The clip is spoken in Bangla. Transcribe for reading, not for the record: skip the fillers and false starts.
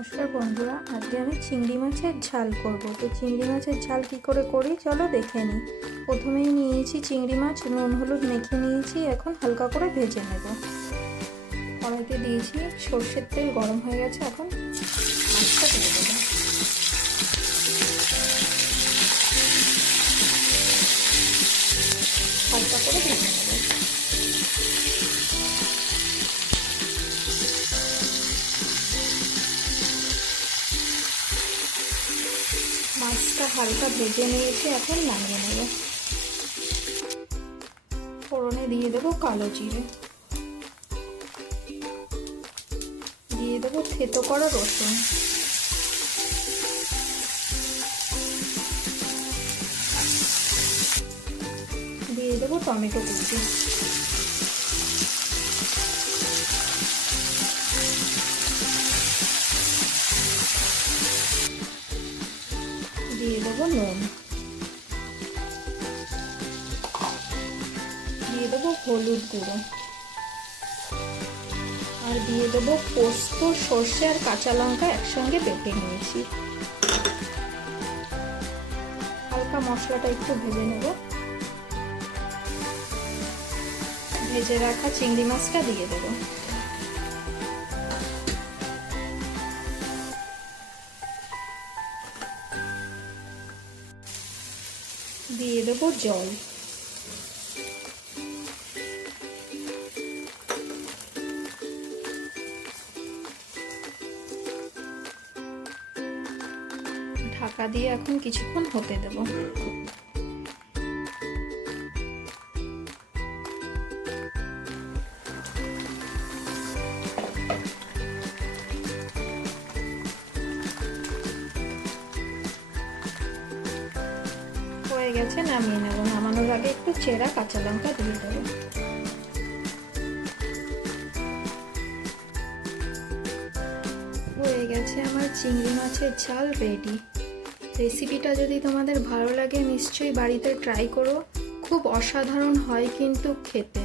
নমস্কার বন্ধুরা, আজকে আমি চিংড়ি মাছের ঝাল করব। তো চিংড়ি মাছের ঝাল কি করে করি চলো দেখে নিই। প্রথমেই নিয়েছি চিংড়ি মাছ, নুন হলুদ মেখে নিয়েছি, এখন হালকা করে ভেজে নেব। কড়াইতে দিয়েছি সর্ষের তেল, গরম হয়ে গেছে, এখন মাছটা দিয়ে দেবো। হালকা করে ভেজে নেব। মাছটা হালকা ভেজে নিয়েছি, এখন নামিয়ে নেব। ফোড়নে দিয়ে দেবো কালো জিরে, দিয়ে দেবো থেতো করা রসুন, দিয়ে দেবো টমেটো কুচি, দিয়ে দেবো নুন, দিয়ে দেবো হলুদ গুঁড়ো, আর দিয়ে দেবো পোস্ত, সর্ষে আর কাঁচা লঙ্কা একসঙ্গে বেটে নিয়েছি। হালকা মশলাটা একটু ভেজে নেব। ভেজে রাখা চিংড়ি মাছটা দিয়ে দেবো। দিয়ে দেবো জল, ঢাকা দিয়ে এখন কিছুক্ষণ হতে দেব। হয়ে গেছে, নামিয়ে নেব। নামানোর আগে একটু চেরা কাঁচা লঙ্কা দিয়ে দেবো। হয়ে গেছে আমার চিংড়ি মাছের ঝাল রেডি। রেসিপিটা যদি তোমাদের ভালো লাগে নিশ্চয়ই বাড়িতে ট্রাই করো, খুব অসাধারণ হয় কিন্তু খেতে।